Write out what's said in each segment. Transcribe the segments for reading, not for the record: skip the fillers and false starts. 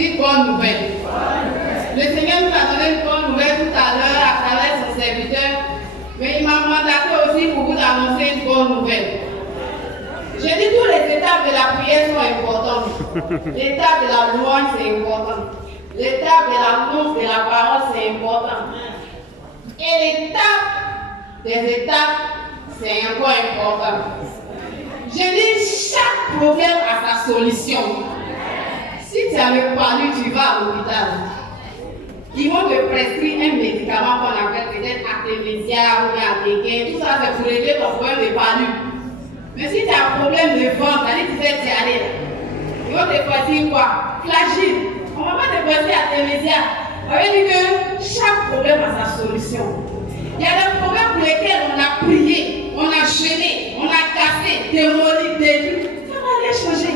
Dites bonne nouvelle. Le Seigneur nous a donné une bonne nouvelle tout à l'heure à travers son serviteur, mais il m'a mandaté aussi pour vous annoncer une bonne nouvelle. Je dis toutes les étapes de la prière sont importantes. L'étape de la louange, c'est important. L'étape de l'annonce de la parole, c'est important. Et l'étape des étapes, c'est encore important. Je dis, chaque problème a sa solution. Si tu avais parlé, tu vas à l'hôpital. Ils vont te prescrire un médicament qu'on appelle peut-être Artémisia ou Artéquin. Tout ça, c'est pour régler ton problème de palu. Mais si tu as un problème de ventre, c'est-à-dire que tu fais diarrhée, ils vont te prescrire quoi? Flagylle. On ne va pas te prescrire Artémisia. On veut dire que chaque problème a sa solution. Il y a des problèmes pour lesquels on a prié, on a jeûné, on a cassé, démoli, détruit. Ça va rien changer.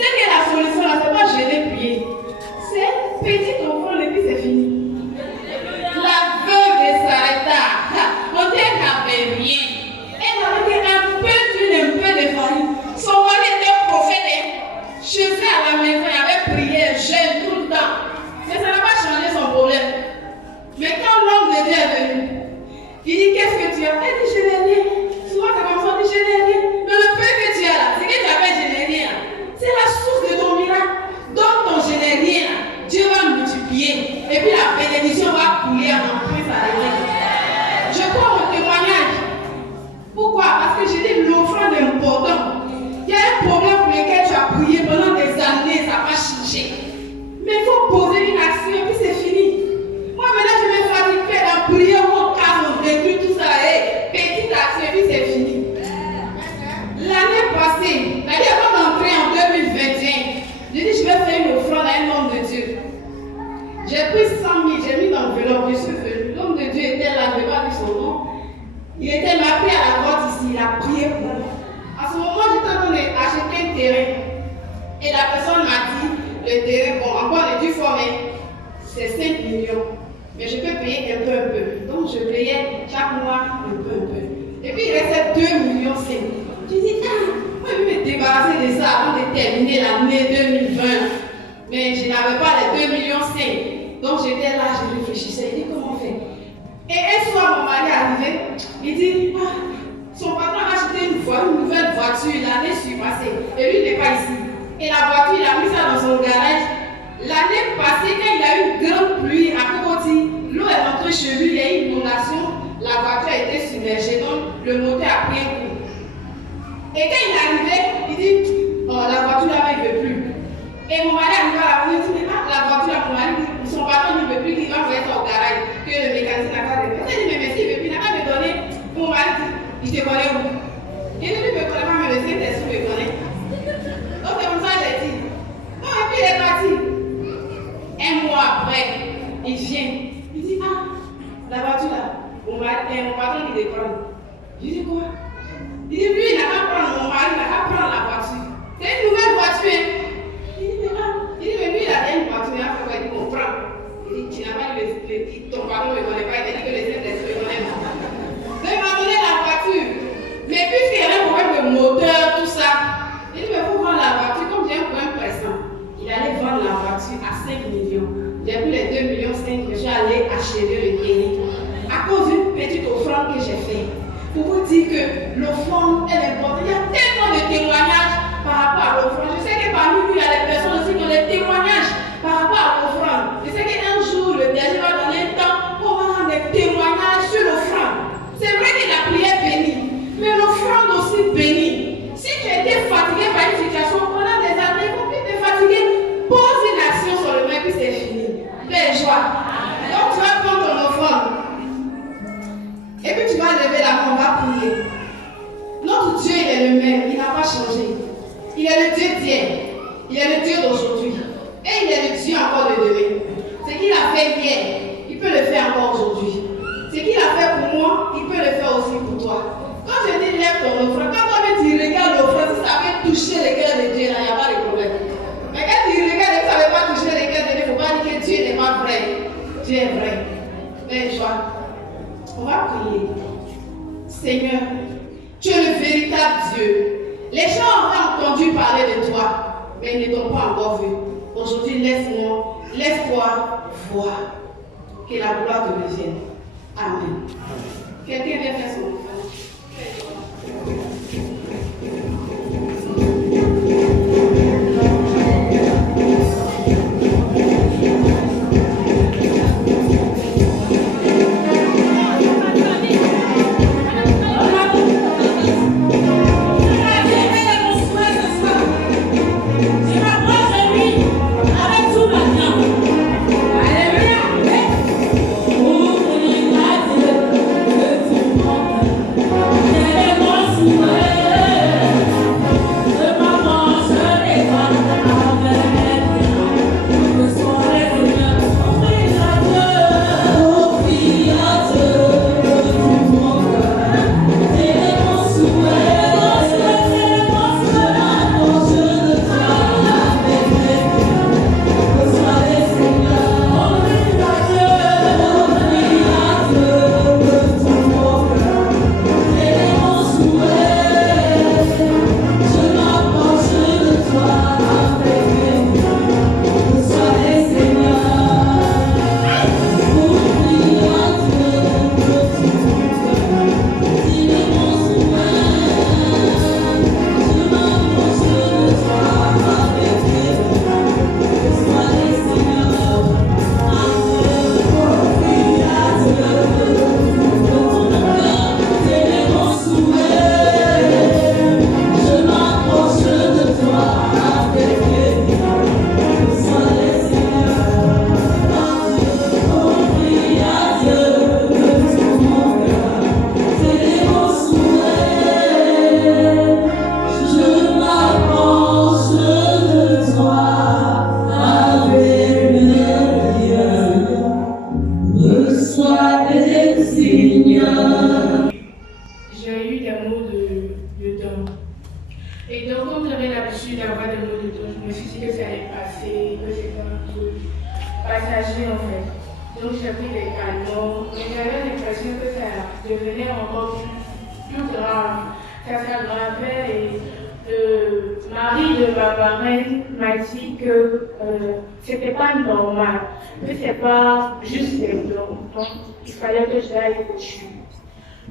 C'est que la solution, là, c'est pas jeûner, prier. C'est petit offrande et puis c'est fini. La veuve de Sarepta, on dit qu'elle n'avait rien. Elle avait un peu d'huile, un peu de farine. Son mari était prophète. Je suis à la maison, il avait prié, jeûne tout le temps. Mais ça n'a pas changé son problème. Mais quand l'homme de Dieu est venu, il dit, qu'est-ce que tu as? Elle dit, je n'ai rien. Souvent, c'est comme ça, on dit, je n'ai rien. Mais le peu que tu as là, c'est que tu appelles je n'ai rien. C'est la source de ton miracle. Donne ton je n'ai rien. Dieu va multiplier. Et puis la bénédiction va couler en plus à l'église. Je crois mon témoignage. Pourquoi? Parce que j'ai dit l'offrande est importante. Il y a un problème pour lequel tu as prié pendant des années, ça va changer. Mais il faut poser une action et puis c'est fini. Moi maintenant je me fatigue à prier au cas on détruit tout ça. Et petite action et puis c'est fini. L'année passée, c'est-à-dire avant d'entrer en 2021, j'ai dit je vais faire une offrande à un homme de Dieu. J'ai pris 100 000, j'ai mis dans l'enveloppe, je suis venu. L'homme de Dieu était là, je n'ai pas vu son nom. Il m'a pris à la droite ici, il a prié pour moi. À ce moment, j'étais en train d'acheter un terrain. Et la personne m'a dit, le terrain, bon, encore le du fort, mais c'est 5 millions. Mais je peux payer un peu. Donc je payais chaque mois un peu. Et puis il restait 2,5 millions. Je dis, moi je vais me débarrasser de ça avant de terminer l'année 2020. Mais je n'avais pas les 2,5 millions. Donc j'étais là, je réfléchissais, il dit comment on fait. Et un soir, mon mari est arrivé, il dit, son patron a acheté une nouvelle voiture l'année surpassée. Et lui n'est pas ici. Et la voiture, il a mis ça dans son garage. L'année passée, quand il y a eu une grande pluie à Kokoti, l'eau est rentrée chez lui, il y a eu une inondation, la voiture a été submergée, donc le moteur a pris un coup. Et quand il est arrivé, il dit, la voiture là, il ne veut plus. Et mon mari arrive à la maison, il dit, la voiture là, mon mari, son patron ne veut plus, qu'il va envoyer ça au garage, que le mécanicien n'a pas de faire. Il dit, mais s'il ne veut plus, il n'a pas me donner. Mon mari dit, il te connaît où? Il dit, il ne me connaît pas, mais le Saint-Esprit me connaît. Donc c'est comme ça que j'ai dit. Bon, et puis il est parti. Un mois après, il vient. Il dit, la voiture là, mon patron qui déprend. Je dis quoi? Il dit, lui, il n'a qu'à prendre mon mari, il n'a qu'à prendre la voiture. C'est une nouvelle voiture. Il dit, mais lui, il a une voiture, il a fait quoi? Il dit, on prend. Il dit, tu n'as pas dit, ton patron ne me connaît pas, il a dit que les Saint-Esprit me connaissent. Donc il m'a donné la voiture. Mais puisqu'il y avait un problème de moteur, tout ça, il dit, mais il faut prendre la voiture, comme j'ai un problème pressant. Il allait vendre la voiture à 5 millions. J'ai pris les 2,5 millions, je suis allé acheter le terrain. À cause d'une petite offrande que j'ai faite. Pour vous dire que l'offrande est importante. Il y a tellement de témoignages par rapport à l'offrande. Je sais que parmi vous, il y a des personnes aussi qui ont des témoignages par rapport à l'offrande. Je sais qu'un jour, le dernier va donner un temps pour avoir des témoignages sur l'offrande. C'est vrai que la prière bénit, mais l'offrande aussi bénit. Si tu étais fatigué par une situation pendant des années, il ne faut plus te fatiguer. Pose une action sur le main, puis c'est fini. Belle joie. Donc tu vas prendre ton offrande. Et puis tu vas lever la main, on va prier. Notre Dieu, il est le même, il n'a pas changé. Il est le Dieu d'hier, il est le Dieu d'aujourd'hui. Et il est le Dieu encore de demain. Ce qu'il a fait hier, il peut le faire encore aujourd'hui. Ce qu'il a fait pour moi, il peut le faire aussi pour toi. Quand je dis lève ton offrande, quand toi tu regardes l'offrande, si ça avait touché le cœur de Dieu, il n'y a pas de problème. Mais quand tu regardes et que ça n'avait pas touché le cœur de Dieu, il ne faut pas dire que Dieu n'est pas vrai. Dieu est vrai. Mais joie. On va prier. Seigneur, tu es le véritable Dieu. Les gens ont entendu parler de toi. mais ils ne t'ont pas encore vu. Aujourd'hui, laisse-toi voir. Que la gloire te revienne. Amen. Quelqu'un vient faire son offrande.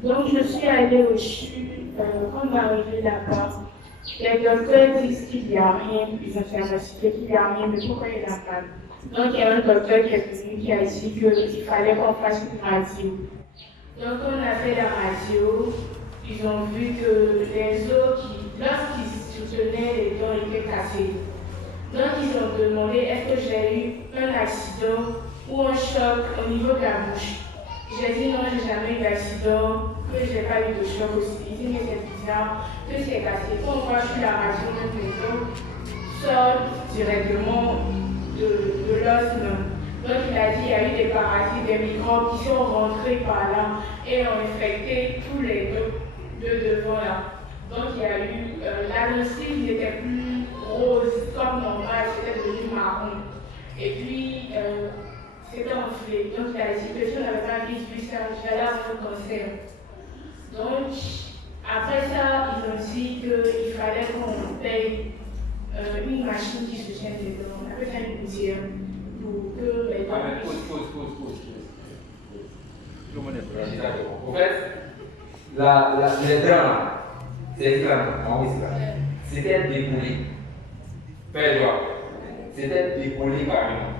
Donc je suis allée au CHU, quand on est arrivé là-bas, les docteurs disent qu'il n'y a rien, ils ont diagnostiqué qu'il n'y a rien, mais pourquoi il a mal? Donc il y a un docteur qui est venu qui a dit qu'il fallait qu'on fasse une radio. Donc on a fait la radio, ils ont vu que les os, lorsqu'ils soutenaient les dents, étaient cassés. Donc ils ont demandé est-ce que j'ai eu un accident ou un choc au niveau de la bouche. J'ai dit non, j'ai jamais eu d'accident, que j'ai pas eu de choc aussi. Il dit mais c'est bizarre, que c'est cassé. Quand on voit sur la radio, même les os sortent directement de l'os. Donc il a dit qu'il y a eu des parasites, des microbes qui sont rentrés par là et ont infecté tous les dos de devant là. Donc il y a eu, la gencive n'était plus rose comme normal, c'était devenu marron. Et puis, c'était enflé. Donc il a dit que si on n'avait pas vu ça, j'allais avoir un cancer. Donc, après ça, ils ont dit qu'il fallait qu'on paye une machine qui soutient les dents. On appelle ça une gouttière pour que les dents puissent... Pause. En fait, les dents, c'était décollé. C'était décollé carrément.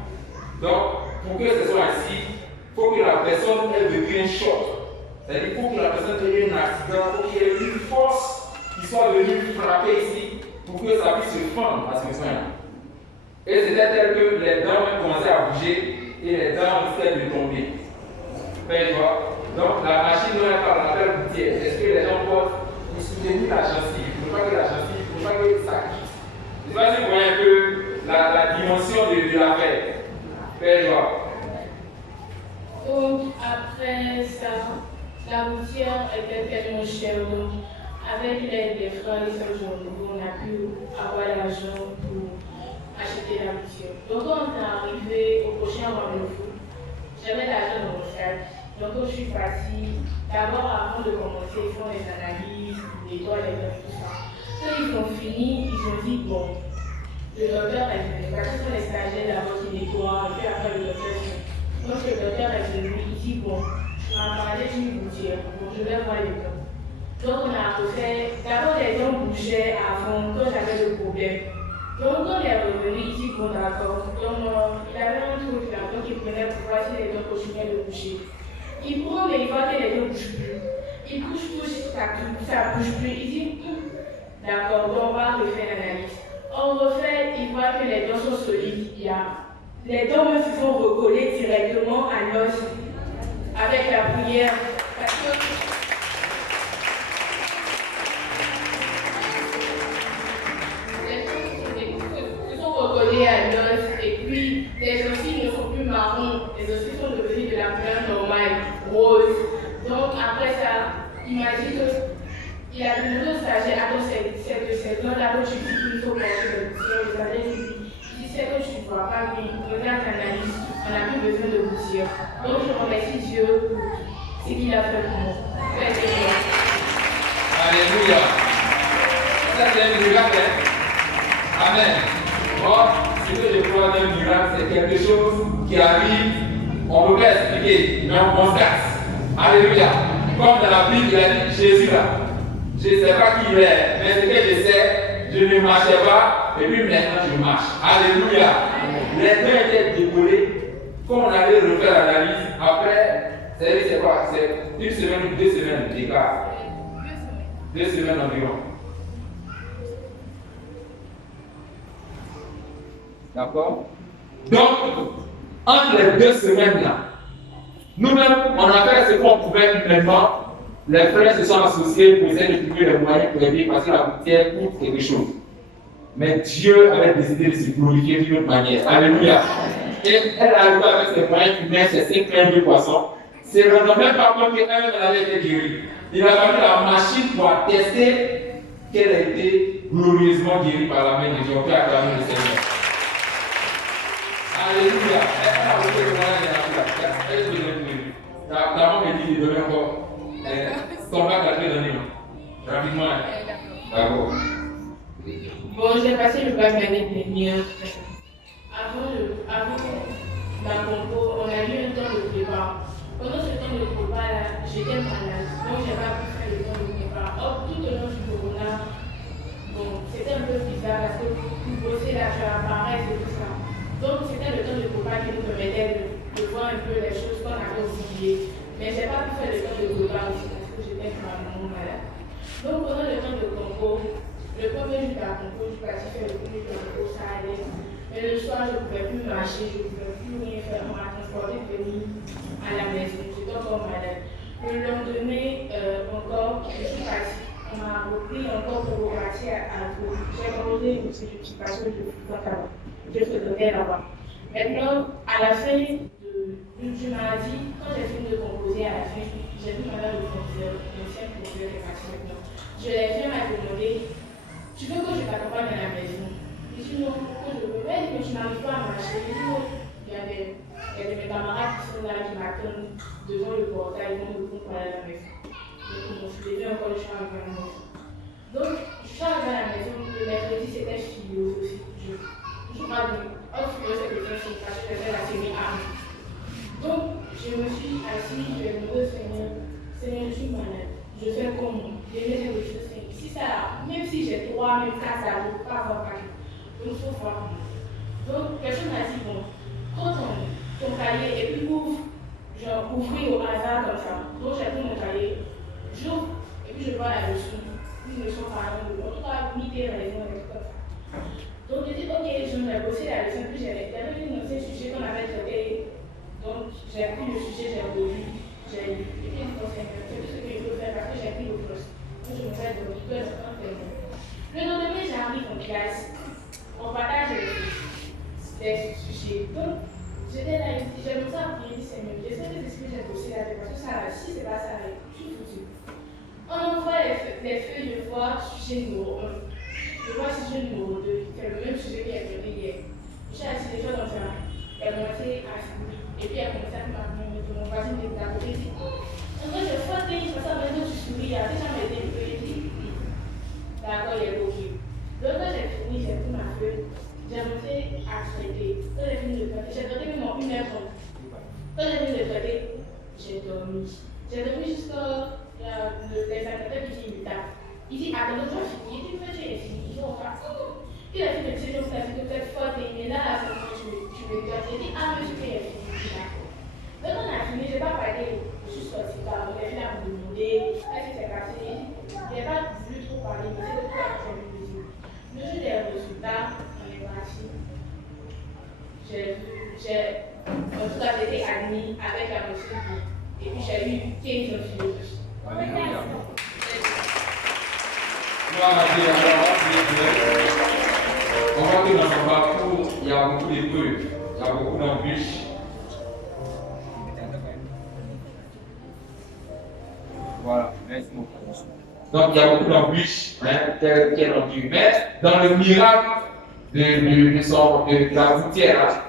Donc, pour que ce soit ainsi, il faut que la personne ait vécu un choc. C'est-à-dire qu'il faut que la personne ait eu un accident, il faut qu'il y ait une force qui soit venue frapper ici pour que ça puisse se fendre à ce point-là. Et c'était tel que les dents même commençaient à bouger et les dents risquaient de tomber. Donc la machine dont elle parle, on l'appelle gouttière. Est-ce que les gens peuvent pour soutenir la gencive, pour ne pas que la gencive, pour ne pas que ça quitte. Je ne sais pas si vous voyez un peu la dimension de l'affaire. Donc après ça, la gouttière était tellement chère. Donc avec l'aide des frères et sœurs Jean-Nouveau, on a pu avoir l'argent pour acheter la gouttière. Donc quand on est arrivé au prochain rendez-vous, j'avais l'argent dans mon sac. Donc quand je suis partie, d'abord avant de commencer, ils font les analyses, les doigts, les dents, tout ça. Quand ils ont fini, ils ont dit bon, Le docteur est venu, parce que ce sont les stagiaires d'abord qui nettoient, et puis après le docteur vient. Donc le docteur est venu, il dit bon, tu m'as parlé d'une gouttière, bon je vais voir les dents. Donc on a refait, d'abord les dents bougeaient avant, quand j'avais le problème. Donc quand il est revenu, il dit bon d'accord, donc il avait un truc là, donc il prenait pour voir si les dents continuaient de bouger. Il prend mais il voit que les dents ne bougent plus. Il touche, ça ne bouge plus, il dit d'accord, donc on va refaire l'analyse. On refait, il voit que les dents sont solides. Les dents même se sont recollées directement à l'os avec la bruyère. Parce que les dents se sont recollées à l'os et puis les ossis ne sont plus marrons, les ossis sont devenus de la couleur normale, rose. Donc après ça, il m'a dit que il a demandé au stagiaire, attends, c'est de ces dents-là que tu dis qu'il faut porter le gouttière. Le stagiaire lui dit, c'est que tu ne vois pas bien, regarde l'analyse, on n'a plus besoin de gouttière. Donc je remercie Dieu pour ce qu'il a fait pour moi. Alléluia. Ça c'est un miracle. Amen. Bon, ce que je crois d'un miracle, c'est quelque chose qui arrive, on ne peut pas expliquer, mais on constate. Alléluia. Comme dans la Bible, il a dit Jésus là. Je ne sais pas qui il est, mais ce que je sais, je ne marchais pas, et puis maintenant je marche. Alléluia. Les dents étaient décollés. Quand on allait refaire l'analyse, après, c'est quoi? C'est une semaine ou 2 semaines d'écart. 2 semaines environ. D'accord? Donc, entre les 2 semaines là, nous-mêmes, on a fait ce qu'on pouvait humainement. Les frères se sont associés pour essayer de trouver les moyens pour aider parce que la gouttière coûte quelque chose. Mais Dieu avait décidé de se glorifier d'une autre manière. Alléluia. Et elle a arrivé avec ses moyens humains, ses 5 pains de poisson. C'est ne rendant même pas compte qu'elle-même avait été guérie. Il a fallu la machine pour attester qu'elle a été glorieusement guérie par la main de Dieu. On peut acclamer le Seigneur. Alléluia. Elle a reçu le moyen de la elle est guérie. La maman me dit de donner encore. Ton bac à quelle année? Rapidement. D'accord. Bon, j'ai passé le bac l'année dernière. Avant la concours, on a eu un temps de prépa. Pendant ce temps de prépa là, j'étais malade. Donc j'ai pas pu faire le temps de prépa. Or, tout au long du corona, bon, c'était un peu bizarre parce que vous bossez là, je apparaisse et tout ça. Donc c'était le temps de prépa qui nous permettait de voir un peu les choses qu'on avait oubliées. Mais j'ai pas pu faire le temps de prépa aussi parce que j'étais vraiment malade. Donc pendant le temps de concours, le premier jour de la concours, je suis partie faire le premier jour de concours, ça allait. Mais le soir, je ne pouvais plus marcher, je ne pouvais plus rien faire. On m'a transporté de venir à la maison, j'étais encore malade. Le lendemain, encore, je suis partie. On m'a repris encore pour repartir à Tours. J'ai commencé aussi, je suis partie, je fréquente là-bas. Je fréquentais là-bas. Maintenant, à la fin du mardi, quand j'ai fini de composer à la fin, j'ai vu madame le professeur, l'ancien professeur est parti maintenant. Je l'ai fait, m'a demandé, tu veux que je t'accompagne à la maison? Je dis non, que je veux. Elle dit que tu n'arrives pas à marcher. Je dis non, il y a des mes camarades qui sont là, qui m'attendent devant le portail, ils vont me prendre pour aller à la maison. Donc je me suis levée encore, je suis arrivée à la maison. Donc, je suis arrivée à la maison, le mercredi c'était philo aussi. Je parle de autre philo, c'est que je faisais la série A. Donc, je me suis assise, je vais me dire, Seigneur, je suis malade. Je fais comment? Je vais dire des choses. Si ça, même si j'ai 3, même 4, ça ne peut pas avoir pareil. Donc, il faut voir. Donc, personne m'a dit, bon, prends ton cahier et puis ouvre, genre ouvrir au hasard comme ça. Donc, j'ai pris mon cahier, j'ouvre et puis je vois la leçon. Une leçon par exemple, en tout cas, ni des raisons et tout comme ça. Donc, je dis, ok, je vais bosser la leçon, puis j'avais une ancien sujet qu'on avait traité. Donc, j'ai pris le sujet, j'ai relu, j'ai lu. Et puis, je pense que c'est tout ce qu'il faut faire parce que j'ai pris le poste. Donc, je me fais de l'école en termes. Le lendemain, j'arrive en classe, on partage les sujets. Donc, j'étais là, j'ai commencé à prier, Seigneur, j'essaie de ce que j'ai bossé là, parce que ça va, si c'est pas ça, je suis foutu. On envoie les feuilles, je vois sujet numéro 1, je vois sujet numéro 2, c'est le même sujet qui est venu hier. Je suis assis déjà dans ça, elle a commencé à sourire, et puis elle a commencé à me demander, mon voisin de la côté, dit, en fait, je vois que je passe à maintenant, tu souris, après ça m'a été d'accord, il est OK. Donc, quand j'ai fini, j'ai pris ma feuille, Quand j'ai vu le traité, j'ai dormi. J'ai dormi jusqu'à l'examinateur qui dit tard. Il dit, attends, je vais finir. Il dit, mais j'ai fini. Il dit, on va. Il a dit, mais tu sais, je vous ai dit que peut-être faut terminer là, c'est moi, tu me donnes. Il dit, ah, mais je vais finir. Donc on a fini, je n'ai pas parlé, je suis sortie par là, il a me demandé, est-ce que c'est passé? Il n'a pas voulu trop parler, mais c'est le cas que j'ai voulu dire. Le jour des résultats, on est parti. En tout cas, j'ai été admis avec la motion et puis j'ai eu 15 en philosophie. On voit que dans son parcours, il y a beaucoup d'épreuves, il y a beaucoup d'embûches. Voilà, merci beaucoup. Donc il y a beaucoup d'embûches qu'elle endure. Mais dans le miracle de la routière,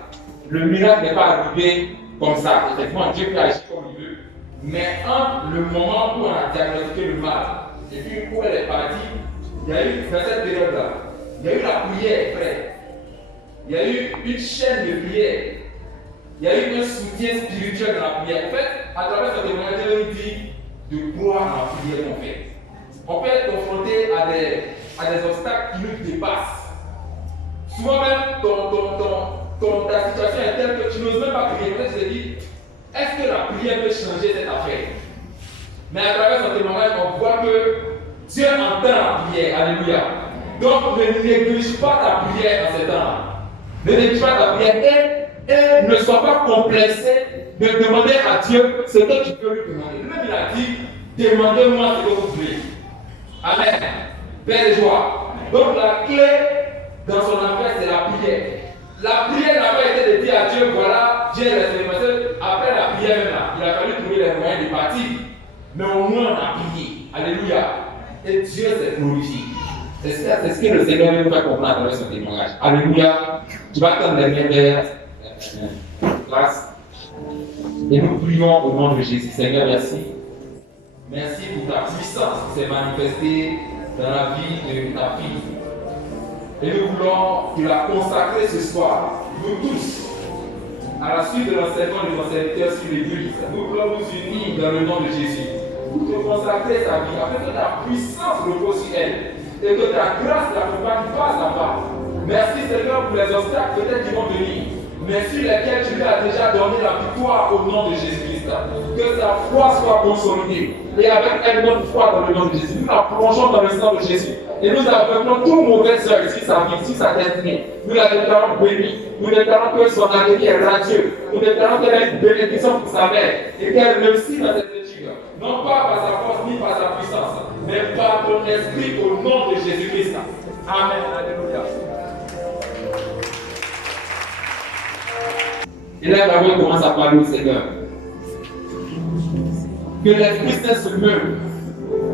le miracle n'est pas arrivé comme ça. Effectivement, Dieu peut agir comme il veut. Mais entre le moment où on a diagnostiqué le mal et puis où elle est partie, il y a eu, dans cette période-là, il y a eu la prière, frère. Il y a eu une chaîne de prière. Il y a eu un soutien spirituel dans la prière. En fait, à travers ce témoignage, Dieu dit de croire en la prière qu'on fait. On peut être confronté à des obstacles qui nous dépassent. Souvent même, ta situation est telle que tu n'oses même pas prier. Peut-être tu te dis, est-ce que la prière peut changer cette affaire? Mais à travers son témoignage, on voit que Dieu entend la prière. Alléluia. Donc ne néglige pas ta prière en ces temps. Ne néglige pas ta prière et ne sois pas complexé de demander à Dieu ce que tu peux lui demander. Lui-même il a dit, demandez-moi ce que vous voulez. Amen. Paix et joie. Donc la clé dans son affaire, c'est la prière. La prière n'a pas été de dire à Dieu, voilà, Dieu est responsable. Après la prière même là, il a fallu trouver les moyens de partir. Mais au moins on a prié. Alléluia. Et Dieu s'est glorifié. C'est ce que le Seigneur nous fait comprendre à travers son témoignage. Alléluia. Tu vas attendre les dernières grâce. Et nous prions au nom de Jésus. Seigneur, merci. Merci pour ta puissance qui s'est manifestée dans la vie de ta fille. Et nous voulons te la consacrer ce soir, nous tous, à la suite de l'enseignement de nos serviteurs sur l'Église. Nous voulons nous unir dans le nom de Jésus pour te consacrer sa vie, afin que ta puissance repose sur elle et que ta grâce l'accompagne pas à pas. Merci Seigneur pour les obstacles peut-être qui vont venir, mais sur lesquels tu lui as déjà donné la victoire au nom de Jésus-Christ. Que sa foi soit consolidée. Et avec elle, notre foi dans le nom de Jésus, nous la plongeons dans le sang de Jésus. Et nous aveuglons tout mauvais œil sur sa vie, sur sa destinée. Nous la déclarons bénie. Nous déclarons que son avenir est radieux. Nous déclarons qu'elle est une bénédiction pour sa mère. Et qu'elle réussit dans cette étude. Non pas par sa force ni par sa puissance, mais par ton esprit au nom de Jésus-Christ. Amen. Alléluia. Et là, la voix commence à parler au Seigneur. Que l'Esprit Saint se meuve.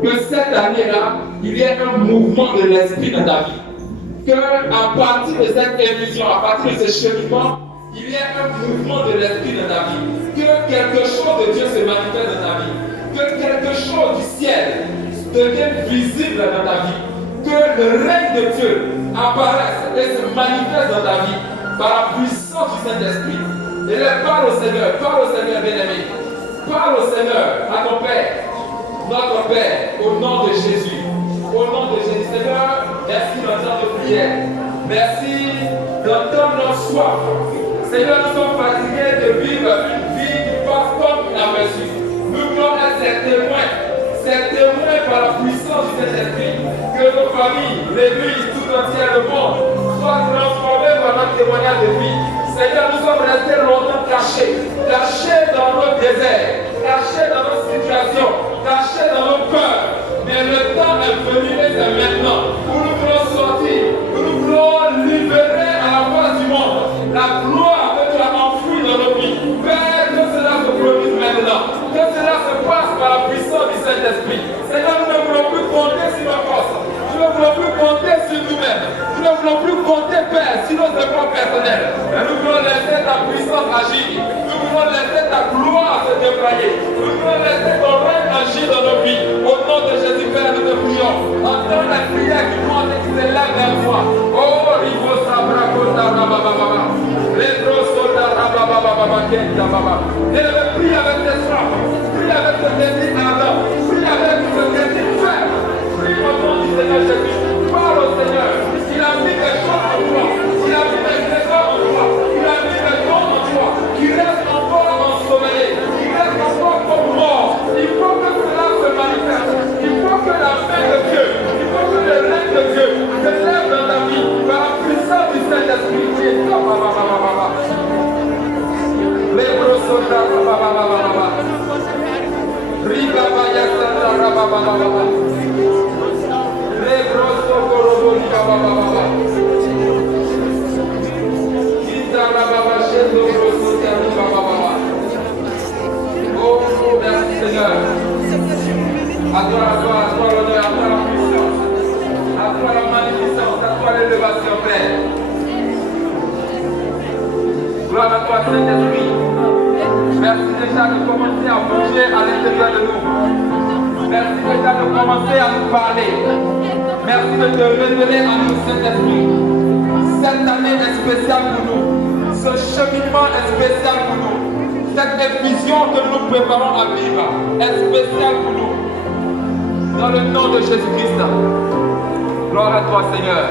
Que cette année-là, il y ait un mouvement de l'Esprit dans ta vie. Que à partir de cette émission, à partir de ce cheminement, il y ait un mouvement de l'Esprit dans ta vie. Que quelque chose de Dieu se manifeste dans ta vie. Que quelque chose du ciel devienne visible dans ta vie. Que le règne de Dieu apparaisse et se manifeste dans ta vie par la puissance du Saint-Esprit. Et là, parle au Seigneur bien-aimé. Parle au Seigneur, à ton Père, notre Père, au nom de Jésus. Au nom de Jésus, Seigneur, merci d'entendre nos prières. Merci d'entendre nos soif. Seigneur, nous sommes fatigués de vivre une vie qui passe comme inaperçue. Nous voulons être ces témoins par la puissance du Saint-Esprit. Que nos familles, l'Église tout entière, le monde, soient transformés par notre témoignage de vie. Seigneur, nous sommes restés longtemps cachés dans nos déserts, cachés dans nos situations, cachés dans nos peurs. Mais le temps est venu et c'est maintenant où nous voulons sortir, où nous voulons libérer à la face du monde la gloire que tu as enfouie dans nos vies. Père, que cela se produise maintenant, que cela se passe par la puissance du Saint-Esprit. Seigneur, nous ne voulons plus compter sur nos forces, nous ne voulons plus compter sur nous-mêmes, nous ne voulons plus compter, Père, sur nos efforts personnels. Mais nous voulons laisser ta puissance agir, nous voulons laisser ta gloire se déployer, nous voulons laisser ton règne agir dans nos vies. Au nom de Jésus, Père, nous te prions. Entends la prière qui monte et qui s'élève vers toi. Oh, Rivo Sabra Kota Rabababa. Letro Sota Rabababa. Prie avec tes soins, prie avec ce désir ardent, prie avec ce désir ferme. Prie au nom du Seigneur Jésus. Parle au Seigneur. Il a mis des choses en toi. Il a mis des trésors en toi. Il a mis des dons en toi. Il reste encore ensommeillé. Il reste encore comme mort. Il faut que cela se manifeste. Il faut que la main de Dieu, il faut que le règne de Dieu se lève dans ta vie par la puissance du Saint-Esprit. Les grosses oh, merci Seigneur. À toi l'honneur, à toi la puissance, à toi la magnificence, à toi l'élévation pleine. Gloire à toi Saint-Esprit. Merci déjà de commencer à bouger à l'intérieur de nous. Merci déjà de commencer à nous parler. Merci de te révéler à nous, Saint-Esprit. Cette année est spéciale pour nous. Ce cheminement est spécial pour nous. Cette vision que nous préparons à vivre est spéciale pour nous. Dans le nom de Jésus-Christ. Gloire à toi, Seigneur.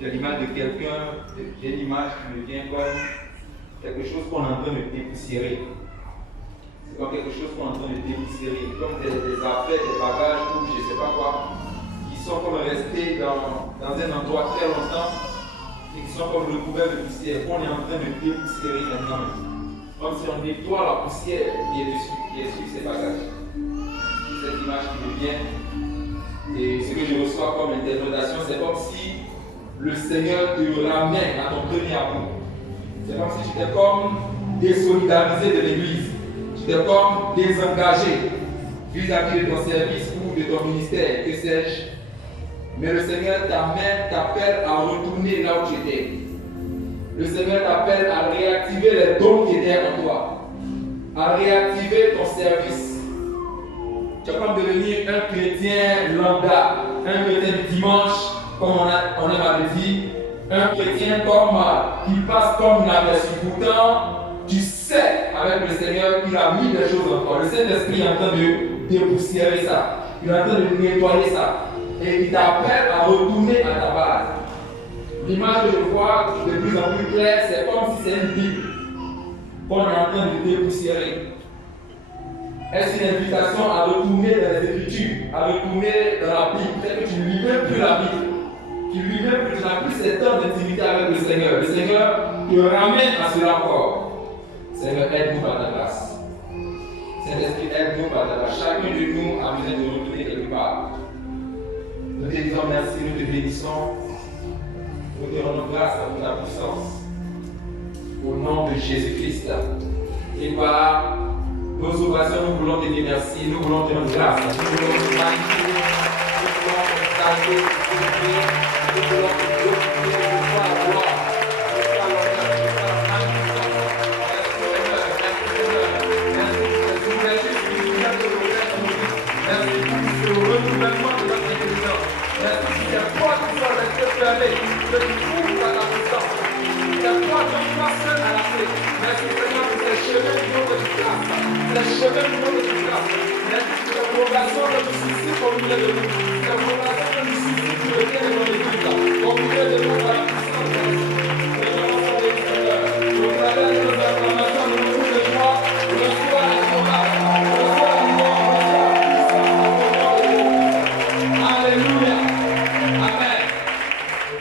J'ai l'image de quelqu'un, j'ai l'image qui me vient comme quelque chose qu'on est en train de dépoussiérer. C'est comme quelque chose qu'on est en train de dépoussiérer, comme des affaires, des bagages ou je ne sais pas quoi, qui sont comme restés dans un endroit très longtemps et qui sont comme recouverts de poussière, qu'on est en train de dépoussiérer maintenant. Comme si on nettoie la poussière qui est sur ces bagages. C'est cette image qui me vient. Et ce que je reçois comme interprétation, c'est comme si le Seigneur te ramène à ton premier amour. C'est comme si tu étais comme désolidarisé de l'Église. Tu étais comme désengagé vis-à-vis de ton service ou de ton ministère, que sais-je. Mais le Seigneur t'appelle à retourner là où tu étais. Le Seigneur t'appelle à réactiver les dons qui étaient en toi, à réactiver ton service. Tu vas comme devenir un chrétien lambda, un chrétien du dimanche, comme on avait dit, un chrétien comme qui passe comme inaperçu. Pourtant, tu sais avec le Seigneur qu'il a mis des choses en toi. Le Saint-Esprit est en train de dépoussiérer ça. Il est en train de nettoyer ça. Et il t'appelle à retourner à ta base. L'image que je vois de plus en plus claire, c'est comme si c'est une Bible qu'on est en train de dépoussiérer. Est-ce une invitation à retourner dans les Écritures, à retourner dans la Bible? Peut-être que tu ne lis même plus la Bible. Tu lis même plus, tu n'as plus cette temps d'intimité avec le Seigneur. Le Seigneur te ramène à cela encore. Seigneur, aide-nous par ta grâce. Saint-Esprit, aide-nous par ta grâce. Chacun de nous a besoin de retourner quelque part. Nous te disons merci, nous te bénissons. Nous te rendons grâce pour ta puissance. Au nom de Jésus-Christ. Et par nos orations, nous voulons te dire merci, nous voulons te rendre grâce. Nous voulons te magnifier, nous voulons te saluer, nous voulons te glorifier, nous voulons la gloire. Les chemins du monde de grâce. Merci pour la prolongation de nos soucis pour nous.